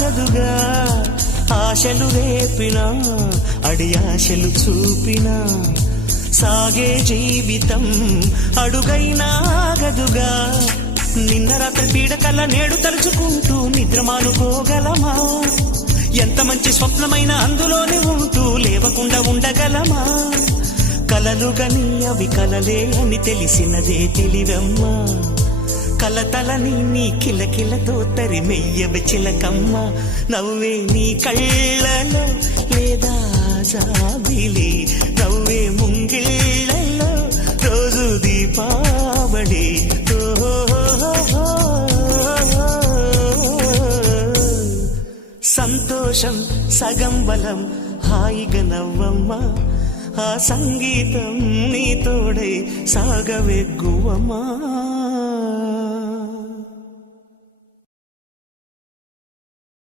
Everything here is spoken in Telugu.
గదుగా ఆశలు రేపినా అడి ఆశలు చూపినా సాగే జీవితం అడుగైనా గదుగా నిన్న రాత్రి పీడకల నేడు తలుచుకుంటూ నిద్రమానుకోగలమా ఎంత మంచి స్వప్నమైన అందులోనే ఉంటూ లేవకుండా ఉండగలమా కలలు గని అవి కలలే అని తెలిసినదే తెలివమ్మా కలతలని నీ కిలకిలతో తరిమెయ్యవి చిలకమ్మ నవ్వే నీ కళ్ళలో లేదా జాబిలి నవ్వే ముంగిళ్ళలో రోజు దీపావళి సంతోషం సగం బలం హాయిగా నవ్వమ్మా ఆ సంగీతం నీ తోడై సాగవెగ్గువమ్మా